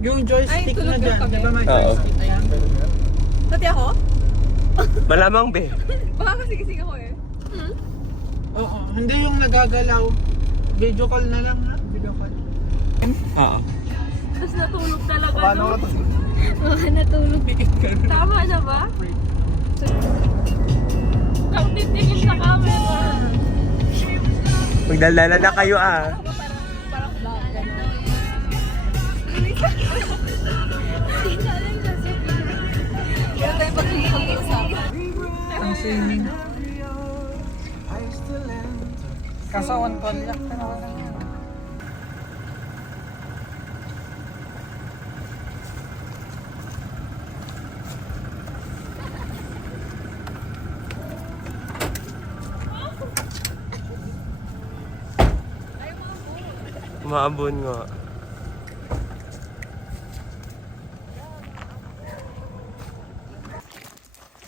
Yung joystick na tulog dyan, kami. di ba may Oo. joystick yan? Pati ako? Malamang be. Baka kasi ako eh. Oo, hindi yung nagagalaw. Video call na lang ha, video call. Oo. Tapos natulog talaga Paano doon. ko to? Baka natulog. Tama na ba? Ang titingin sa camera. Magdalala na kayo ah. Parang vlog. Kaya tayo pag-usapan. Ang swimming. Kaso one call lang, pero wala yan. Maabon nga.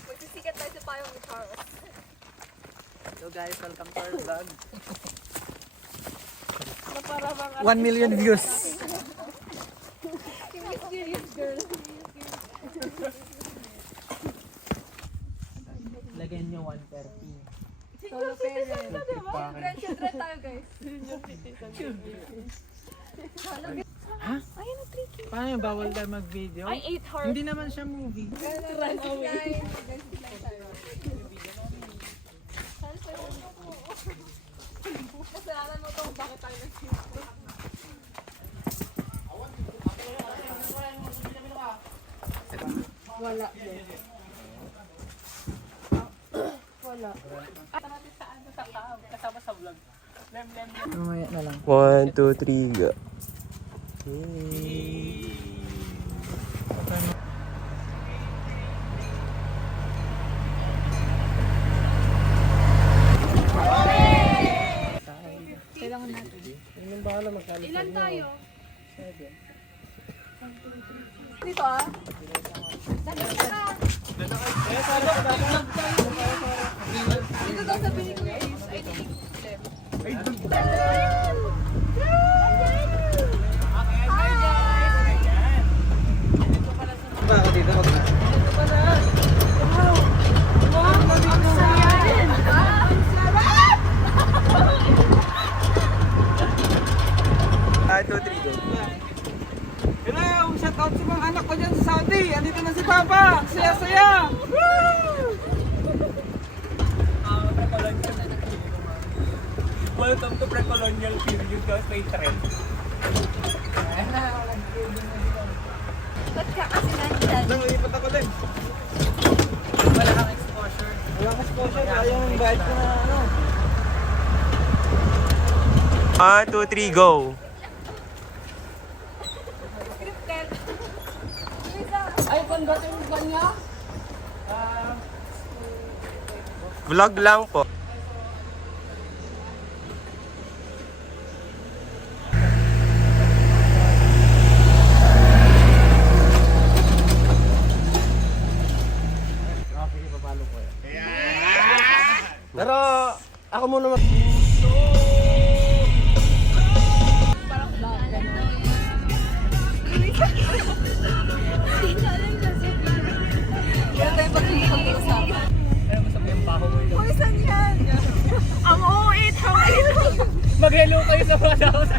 Magsisikat tayo sa payong ni Charles. So guys, welcome to our vlog. Na para bang 1 million views. yung mysterious girl. Lagyan nyo 130. Solo parent. Children tayo guys. Ha? Ayun ang tricky. Paano yung bawal tayo mag-video? I ate hard. Hindi naman siya movie. Run away. Kasalanan mo to kung bakit tayo nag-shoot. Wala. Wala. Kasama sa vlog. Mamaya na lang. 1, 2, 3, go. Yay. Kailangan natin. Ilan tayo? 7. Dito ah. Dito ka. Dito daw sabi ni Kuya Ace. I think left. Hi guys! Ba ako dito? Wow! Ang saya! Ang sarap! 1, 2, 3, go. Hello! Shout out sa mga anak ko dyan sa Saudi! Andito na si Papa! Saya-saya! Welcome to pre-colonial period guys, may trend. Ba't ka kasi nandyan? Nangipat ako din. Wala kang exposure. Wala kang exposure. Ayaw yung bayad ko na ano. 1, 2, 3, go. Scripted. Ay, pandating ba niya? Vlog lang po. Pero ako muna mag... Parang vlog. Kaya tayo pag-usapan. Kaya masama yung baho mo yun. Hoy, saan yan? Ang OA, Mag-hello kayo sa mga tao sa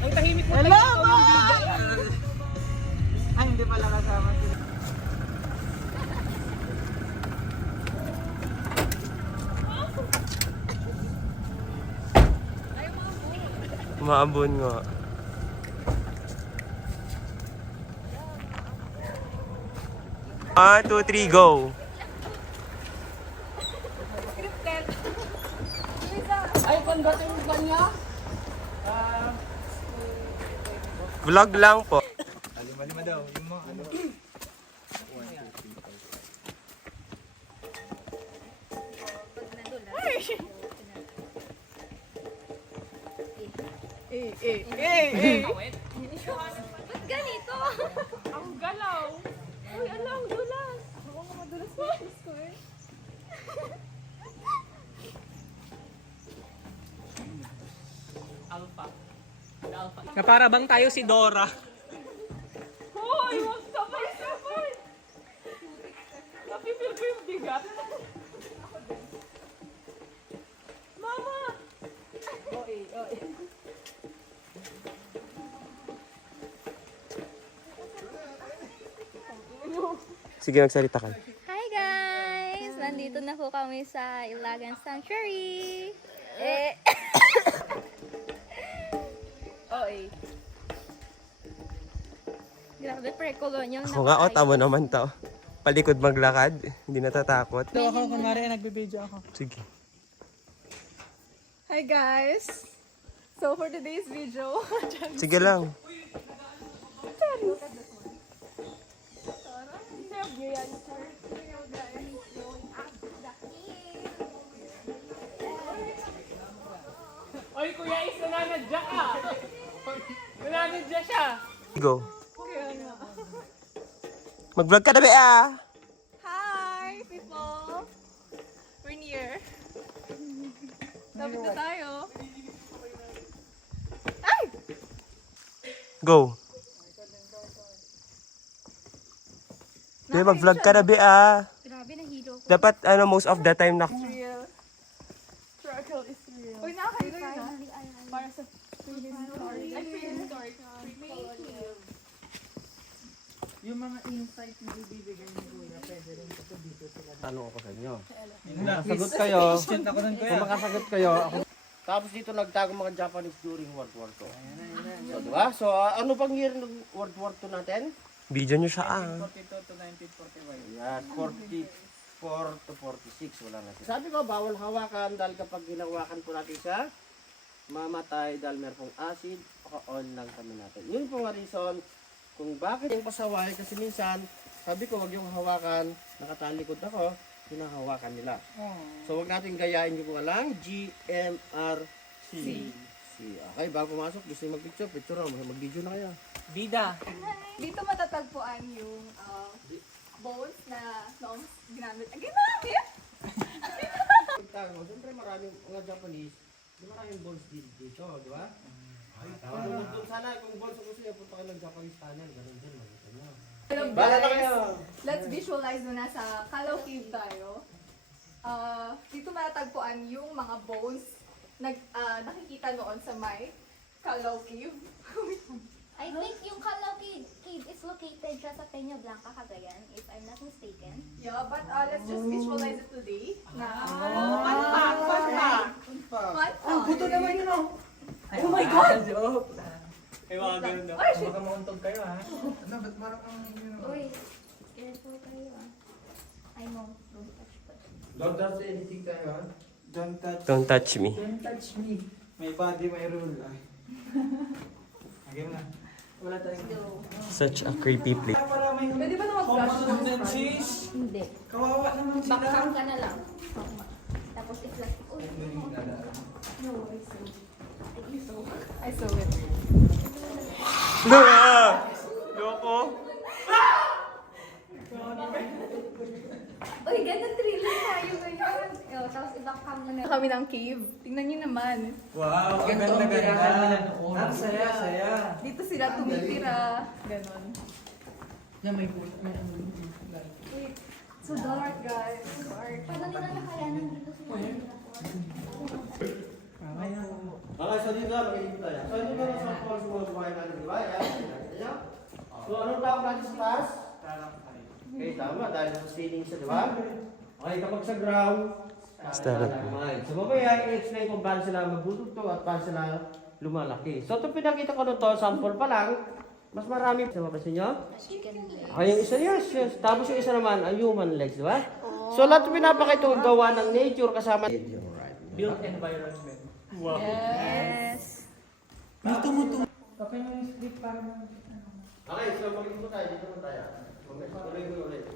Ang tahimik mo. Hello po! Ay, hindi pala kasama sila. Maabon nga. One, two, three, go. Scripted. Ay, pandating ba niya? Vlog lang po. Lima-lima daw. Yung mga ano. Ba't ganito? Ang galaw. Uy, alam, dulas. Ako nga madulas sa face ko eh. Alpha. Na para bang tayo si Dora. Hoy, wag sabay-sabay. Napipil ko yung bigat. Mama! Sige, magsalita ka. Hi guys! Nandito na po kami sa Ilagan Sanctuary. Oy. Grabe, pre-colonial Ako nga, tama naman to. Palikod maglakad, hindi natatakot. Ito ako, kunwari nagbibideo ako. Sige. Hi guys! So for today's video, Sige lang. Oy, Kuya Is, nananadya ka! Nananadya siya! Go. Mag-vlog ka na ba hi people! We're near. Lapit na tayo. Go. Be, mag-vlog ka na ba Grabe, nahilo ko. Dapat, most of the time na... Real. Struggle is real. Uy, nakakailan na. Finally, ay. Para sa prehistoric. Ay, prehistoric. Yung mga insight na ibibigay ni Kuya, pwede rin ito dito sila. Tanong ako sa inyo. Nakasagot kayo. Student ako nun, Kuya. Kung makasagot kayo, ako. Tapos dito nagtago mga Japanese during World War II. So, diba? So, ano bang year ng World War II natin? Video nyo siya 42 to 1941. Yan, 44 to 46. Wala na siya. Sabi ko, bawal hawakan dahil kapag hinawakan po natin siya, mamatay dahil meron pong acid, on lang kami natin. Yun po nga reason kung bakit yung pasaway. Kasi minsan, sabi ko, wag yung hawakan, nakatalikod ako, hinahawakan nila. So, wag natin gayain yung walang GMRC. Okay, bago pumasok, gusto nyo mag-picture, picture na, mag-video na kayo. Bida! Dito matatagpuan yung bones na noong ginamit. Ginamit? Siyempre maraming mga Japanese, maraming balls dito, di ba? Doon sana, kung balls ang gusto niya, punta kayo ng Japanese tunnel, ganun din, makita nyo. Hello Bala na guys! kayo! Let's visualize muna sa Kalaw Cave tayo. Dito matatagpuan yung mga bones na nakikita noon sa may Kalaw Cave. I think yung Calao Cave is located siya sa Peña Blanca, Cagayan, if I'm not mistaken. Yeah, but let's just visualize it today. Na, Fun fact! Fun fact. Buto naman yun, oh! Oh my God! Joke! Ay, mga ganun daw. Ay, shit. Baka mauntog kayo, ha? Uy, careful kayo ah. I know, don't touch but. Don't touch anything tayo, ha? Don't touch. Don't touch me. Don't touch me. May body, may rule. Okay na. Wala tayong... Go. Such a creepy place. Para may Pwede ba na mag-flash common tendencies. Hindi. Kawawa naman sila. Backcam ka na lang. Tapos i-flash. Uy, no, I saw it. Loko. uy, ganun thriller tayo ngayon. Tapos i-backcam mo na. Kami ng cave. Tingnan niyo naman. Wow, ang ganda-ganda. Ang saya. Dito sila tumitira. Ganon. Yan, may puto. Wait. So dark, guys. So dark. Paano nila nakayanan dito sila? Okay, so dito, mag-ibig tayo. So, ito na sa Paul sa mga buhay natin, di ba? Yan, nakita nyo? So, anong tawag natin sa taas? Okay, tama, dahil sa ceiling siya, di ba? Okay, kapag sa ground, stalagmite. So, mamaya, i-explain kung paano sila magbutugto at paano sila lumalaki. So, ito pinakita ko na to, sample pa lang, mas marami. Sa mapasin nyo? Okay, yung isa, yes. Tapos yung isa naman, ang human legs, di ba? So, lahat yung pinapakita yung gawa ng nature kasama. Built environment. Wow. Yes. May tumutuloy. Okay mo yung split para Okay, so mag-ito tayo. Dito mo tayo. Ulit.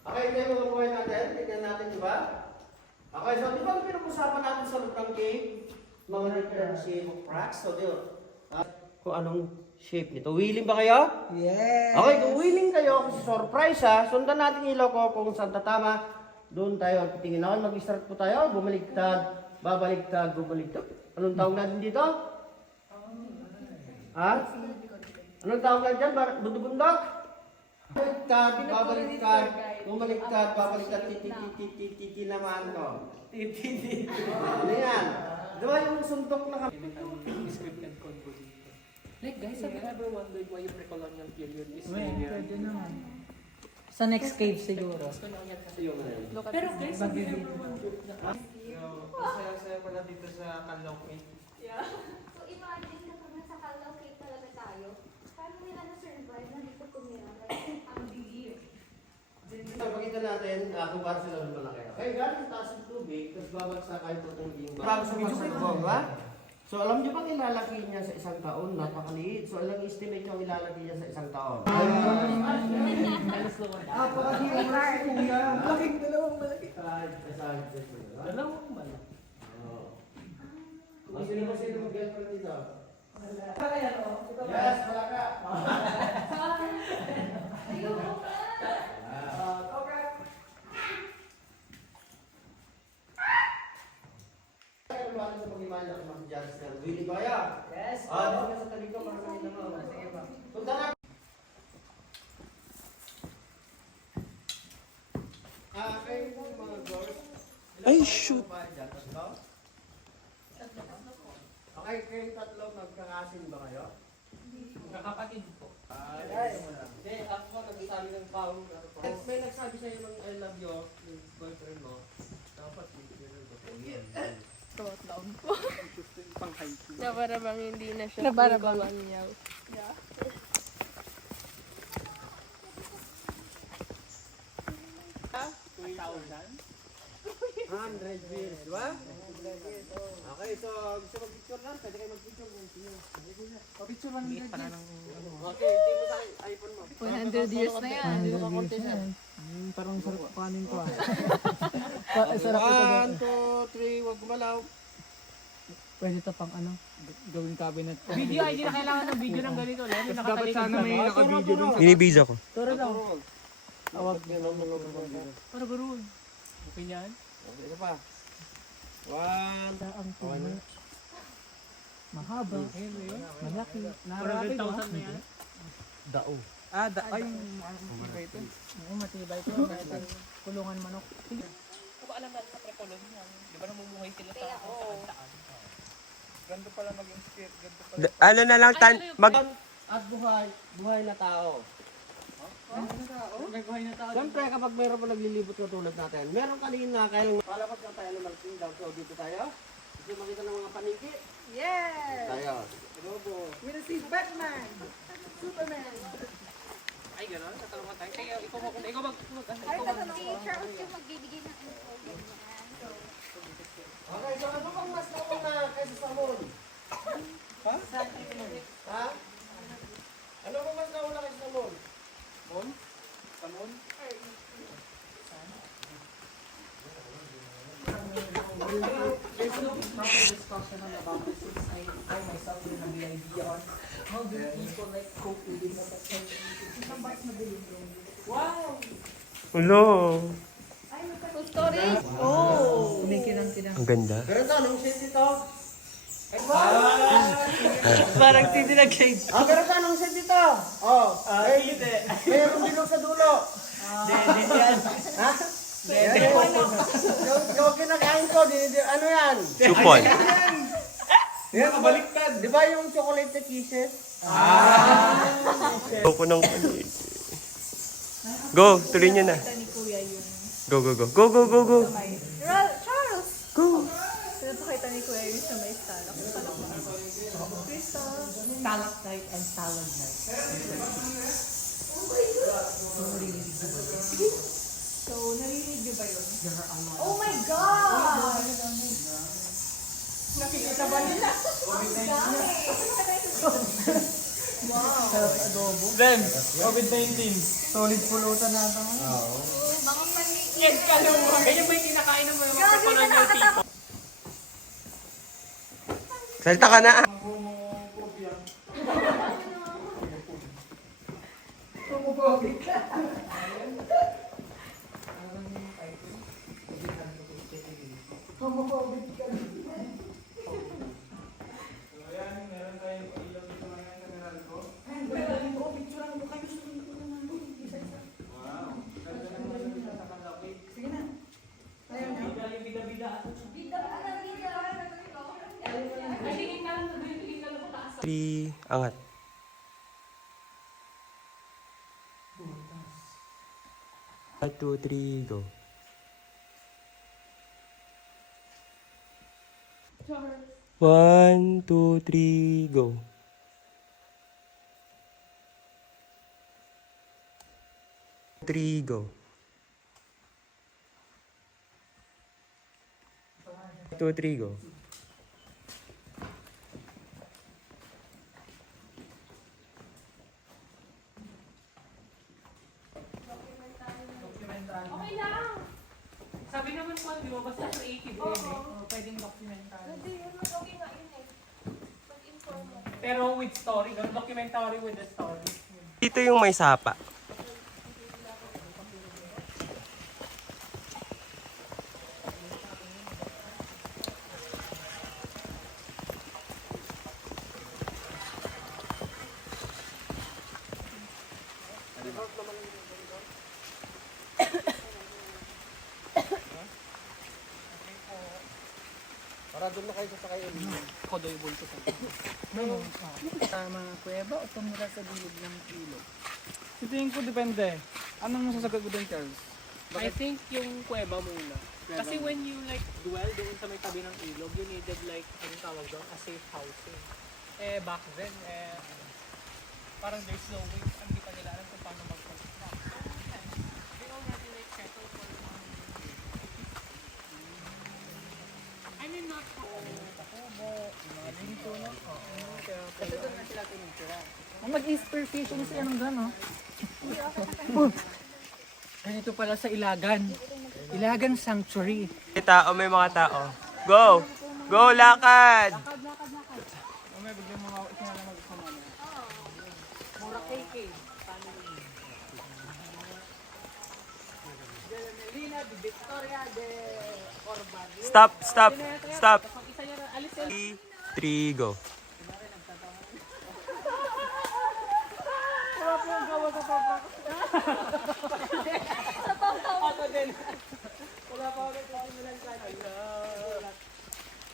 Okay, ito yung mga buhay natin. Tignan natin, di ba? Okay, so di ba ang pinag-usapan natin sa loob ng cave? Mga different shape of cracks. So, di ba? Kung anong shape nito. Willing ba kayo? Yes! Okay, kung willing kayo, kasi surprise ha, sundan natin ilaw ko kung saan tatama. Doon tayo titingin ako. Mag-start po tayo. Bumaliktad, babaliktad, bumaliktad. Anong tawag natin dito? Ha? Anong tawag ka dyan? Bundok-bundok? Baliktad, babaliktad. Bumaliktad, babaliktad. Titi naman ko. Titi. Ano yan? Diba yung suntok na kami? Script and convo dito. Like guys, have you ever wondered why yung pre-colonial period is Pwede naman. Sa next cave siguro. colonial kasi yung Pero guys, have you ever wondered na saya-saya pala dito sa Canlaw Cave? yeah. So imagine kapag nasa Calao Cave talaga tayo, paano nila na-survive na dito tumira? Like, ang bigil. Ito, pakita natin kung paano sila lumalaki. Okay, galing taas ng tubig, tapos babagsak kayo po itong yung bago sa pagsabong, ha? So, alam niyo bang ilalaki niya sa isang taon? Napakaliit. So, alam estimate yung ilalaki niya sa isang taon. Malaking dalawang malaki. Dalawang malaki. Sino mag-girlfriend dito? Yes, wala ka. Sa pag-imanya ng mga judges na Willie Baya. Yes. Dito ka sa tabi ko para kanina mo. Sige ba? Punta na. Kayo po mga girls. Ay, shoot. Okay, kayong tatlo magkakasin ba kayo? Kakapatid po. Hindi, ako nagsasabi ng pao. May nagsabi sa'yo ng I love you, yung boyfriend mo. Dapat bigyan mo. Throat down po. Na para bang hindi na siya Na para bang- kolonyaw. Yeah. $100 bills, di ba? Okay, so gusto mag-picture lang? Pwede kayo mag-picture ng team. Picture lang dito. Okay, team mo sa iPhone mo. 100 years na yan. Parang sarap kanin ko ah. One, two, three, wag gumalaw. Pwede ito pang ano, gawing cabinet. Video, hindi na kailangan ng video ng ganito. Dapat sana may naka-video dun. Binibidyo ko. Turo lang. Awag nyo ng mga mga. Para ganoon. Okay yan? Okay, isa pa. One. Ang Okay na. mahaba. Malaki. Para 100,000 na yan? Dao. Ay, matibay ito. Oo, matibay ito. Kahit ang kulungan manok. Hindi ko alam natin sa pre-colonial. Di ba namumuhay sila sa saan-saan? Ganito pala mag-inspire. Ganito pala. Ano na lang, mag... At buhay na tao. Nagbuhay na tao. Siyempre, kapag mayroon pa naglilibot na tulad natin, meron kanina, kaya lang palapag na tayo ng Martin daw. So, dito tayo. Gusto makita ng mga paniki? Yes! Tayo. We'll see Batman! Superman! Ay, gano'n? Tatalungan tayo. Kaya ikaw mag... Ay, tatanong Si ko. Charles yung magbibigay ng info. Ganyan. So, Okay, so ano bang mas nauna kaysa sa moon? Ha? Ha? Ano bang mas nauna kaysa sa moon? Moon? Sa moon? Discussion about this since I myself didn't have the idea on how do people like cope with this. Isang bus na bilhin doon. Wow! Ulo. Full story? Kumikinang-kinang. Ang ganda. Pero ito, anong shit dito? Parang tindi na cake. Pero ito, anong shit dito? Oh, hindi. Mayroong bilog sa dulo. Hindi yan. Ha? Yung kinakain ko, ano yan? Supon. Yan, kabaliktad. Di ba yung chocolate na kisses? Ako ng panig. Go, tuloy nyo na. Ni Kuya yun. Go, go, go. Go, go, go, go. Charles! Go. Pinapakita ni Kuya yun sa may stalak. Crystal! Stalactite and stalagmite. So, narinig niyo ba yun? oh my God! Nakikita ba nila? Then, COVID-19. Solid pulutan na ito. Mga panik. Ganyan ba yung kinakain ng mga pre-colonial people? Salta ka na. Angat. 1, 2, 3, go. One, two, three, go. Three, go. 2, 3, go. Okay lang. Sabi naman po, di ba, basta creative pwedeng documentary. Hindi, yun mas okay nga yun eh. Pag-inform mo. Pero with story, documentary with the story. Dito yung may sapa. Para doon na kayo sasakay ulit. Kodoy bulto sa Sa mga kuweba o tumira sa gilid ng ilog? Tingin ko depende. Anong masasagot mo din, Charles? I think yung kuweba muna. Kasi when you like dwell doon sa may tabi ng ilog, you needed like, anong tawag doon? A safe housing. Back then, parang there's no way, hindi pa nila alam kung paano mag-construct. They already like settled for I mean, not for Kasi doon na sila tinitira. Mag-spearfishing siya ng gano'n. Ganito pala sa Ilagan. Ilagan Sanctuary. May tao, may mga tao. Go! Go, lakad! May bigyan mo sinala mag-isama na. Mura KK. Melina de Victoria de Corban. Stop, stop, stop. pag isa niya, alis 3, go.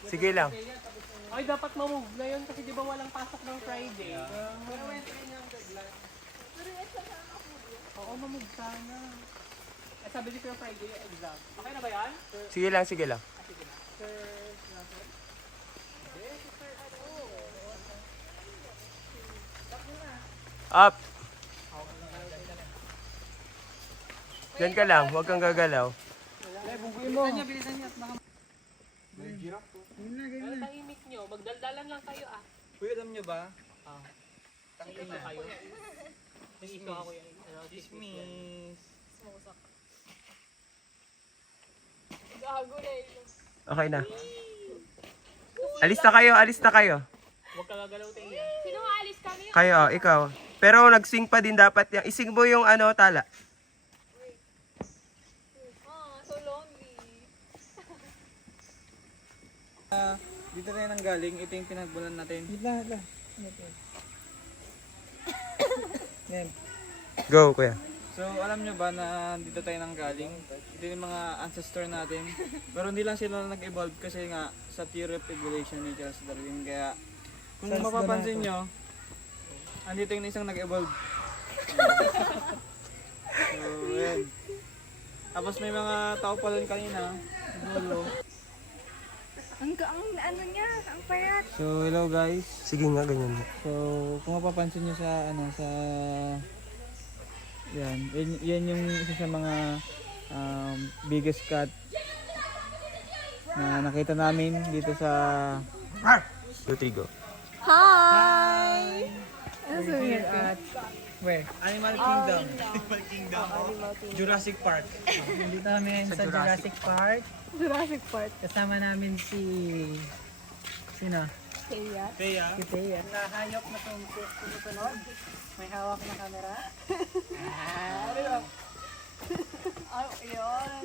Sige lang. Ay, dapat ma-move na yun kasi di ba walang pasok ng Friday? Oo, ma-move sana. Sabi ni Sir Friday yung exam. Okay na ba yan? Sige lang, sige lang. Up! Diyan ka lang, huwag kang gagalaw. Tahimik nyo, magdaldalan lang kayo ah. Kuya, alam nyo ba? Ito kayo. Ito ako yan. Chismis. Gago na yun. Okay na. Alis na kayo, alis na kayo. Huwag ka gagalaw tayo. Sino aalis kami? Kayo, ikaw. Pero nag-sing pa din dapat yan. Ising mo yung ano, tala. So lonely. Dito tayo nang galing. Ito yung pinagbulan natin. Go, kuya. So, alam nyo ba na dito tayo nang galing? Ito yung mga ancestor natin. Pero hindi lang sila nag-evolve kasi nga sa theory of evolution ni Charles Darwin. Kaya, kung mapapansin nyo, andito yung isang nag-evolve. So, yan. Tapos may mga tao pa doon kanina. Dulo. Ang ano niya, ang payat. So, hello guys. Sige nga, ganyan mo. So, kung mapapansin nyo sa yan yung isa sa mga biggest cat na nakita namin dito sa 2, 3, go. Hi! Ano here at where? Animal Kingdom. Animal Kingdom. Jurassic Park. Dito kami ngayon sa Jurassic Park. Jurassic Park. Kasama namin si... Sino? Kaya. Kaya, Si Thea. Nahayop na tumutunod. May hawak na camera. Oh, yun.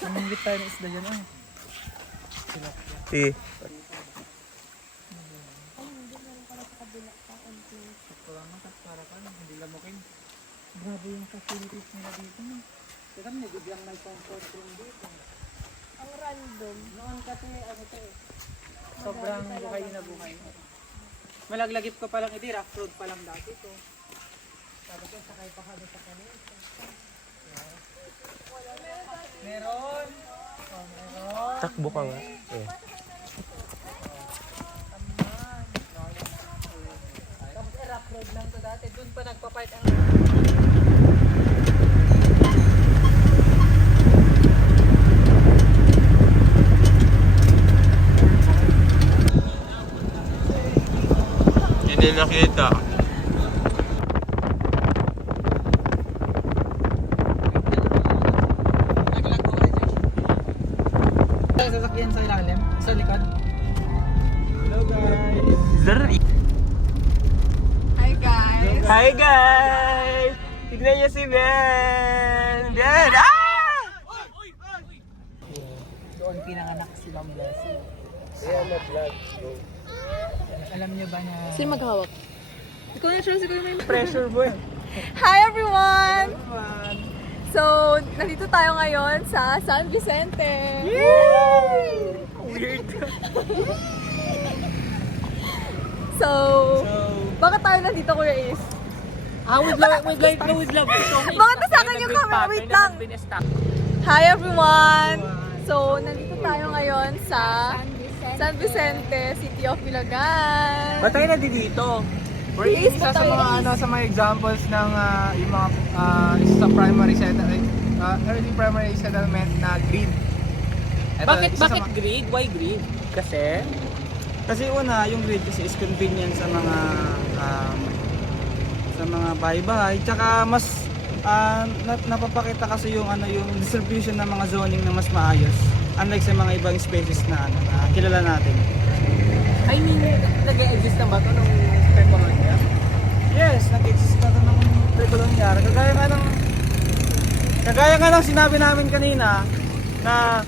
Namingit tayo ng isda dyan. Sige. Grabe yung facilities nila dito. No? Teka, may biglang may comfort room dito. Ang random. Noon kasi, ano to eh. Sobrang buhay na buhay. Malaglagip ko pa lang, hindi, rough road pa lang dati to. Tapos yung sakay pa kami sa kanila. Meron! Oh, meron! Takbo ka nga. Eh. Tapos rough road lang to dati. Doon pa nagpa-park ang... Hindi nakita. Sasakyan sa ilalim, sa likod. Hello guys! Zari. Hi guys! Hi guys! Tignan niyo si Ben! Ben! Ah! Doon pinanganak si Ma'am Leslie. Ayan na vlog. Alam niyo ba na... Sino maghawak? Ikaw na siya, siguro may Pressure boy. Hi everyone! So, nandito tayo ngayon sa San Vicente. Weird. So, bakit tayo nandito, Kuya Is? with love. Bakit sa akin yung camera? Wait lang. Hi everyone! So, nandito tayo ngayon sa San Vicente, City of Vilagan. Ba't tayo na dito? We're Please, isa sa tayo mga is. sa mga examples ng yung mga isa sa primary settlement, early primary settlement na grid. Bakit grid? Why grid? Kasi una, yung grid kasi is convenient sa mga bahay-bahay. Tsaka mas napapakita kasi yung yung distribution ng mga zoning na mas maayos. Unlike sa mga ibang spaces na kilala natin. I mean, nag-e-exist na ba ito nung pre-colonial? Yes, nag-exist na ito ng pre-colonial. Kagaya nga ng sinabi namin kanina na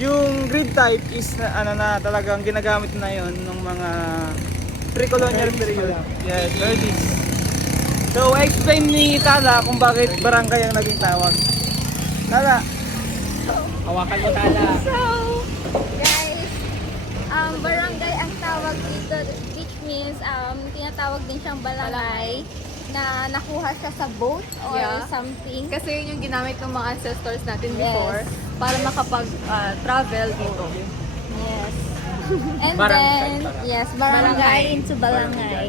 yung grid type is na talagang ginagamit na yon ng mga pre-colonial period. Yes, 30s. So, explain ni Tala kung bakit barangay ang naging tawag. Tala. Hawakan mo tala. So, guys, barangay ang tawag dito, which means tinatawag din siyang balangay na nakuha siya sa boat or Yeah. something. Kasi yun yung ginamit ng mga ancestors natin Yes. before para makapag-travel dito. Yes. And Barangay then, pala. yes, barangay Barangay. into barangay.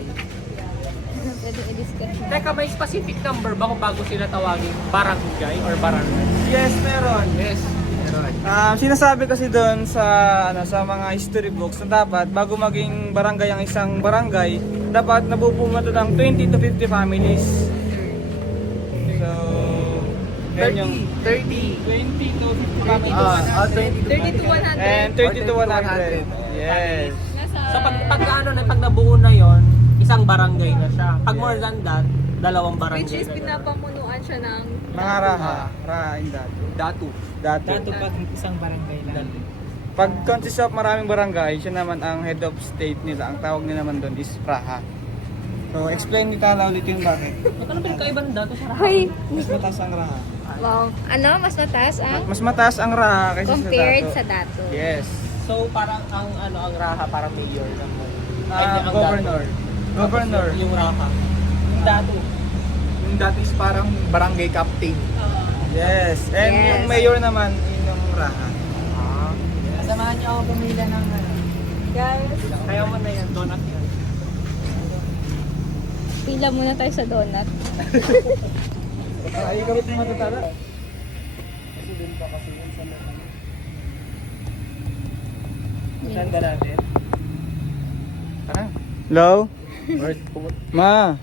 Pwede i-discuss mo. Teka, may specific number ba kung bago sila tawagin barangay or barangay? Yes, meron. Yes. Sinasabi kasi doon sa mga history books na dapat bago maging barangay ang isang barangay, dapat nabubuo ng 20 to 50 families. So, yan yung 20 to 50 families. 30 to 100. And 30 to 100. Yes. So pag nabuo na yon, isang barangay na siya. Pag more than that, dalawang barangay Which is na. pinapamunuan siya ng Mga raha in that. Datu. pag isang barangay lang. Pag consist of maraming barangay, siya naman ang head of state nila. Ang tawag nila naman doon is Raha. So, explain ni Tala ulit yung bakit. Ano ba yung kaiba ng datu sa Hoy, Mas mataas ang Raha. wow. Ano? Mas mataas ang Mas mataas ang Raha kaysa compared sa sa Dato. dato. Yes. So parang ang Raha parang mayor lang. Ang Governor. Datu. Governor. Yung Raha. Yung datu. Yung dati is parang barangay captain. Yes. And Yes. yung mayor naman, yun yung Raha. Samahan niyo ako pumila ng guys. Kaya mo na yan, donut yan. Pila muna tayo sa donut. Ay, kami ito matatala. Saan ba natin? Hello? Ma?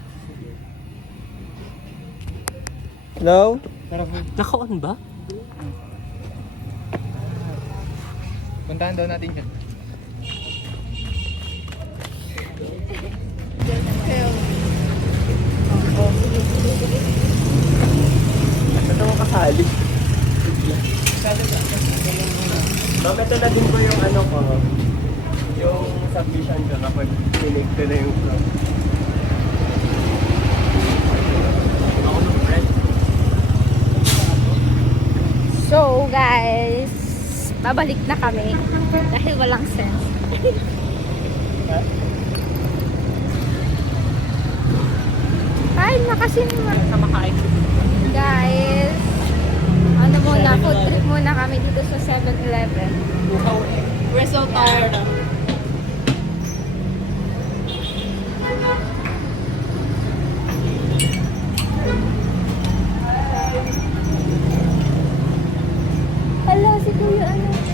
Hello? Naka-on ba? Puntahan daw natin dyan. Saan ako kasali? Ito na din ko yung yung submission ko kapag sinigto na yung flow. So, guys, babalik na kami dahil walang sense. na kasi Sa makain. guys. Ano muna, food trip muna kami dito sa 7-Eleven. We're so tired. Hala, si Kuya ano?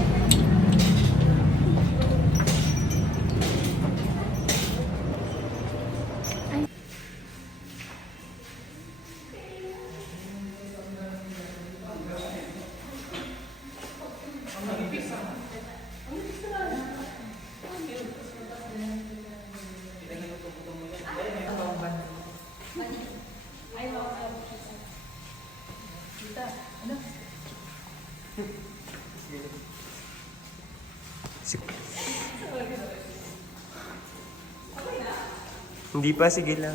Hindi pa, sige lang.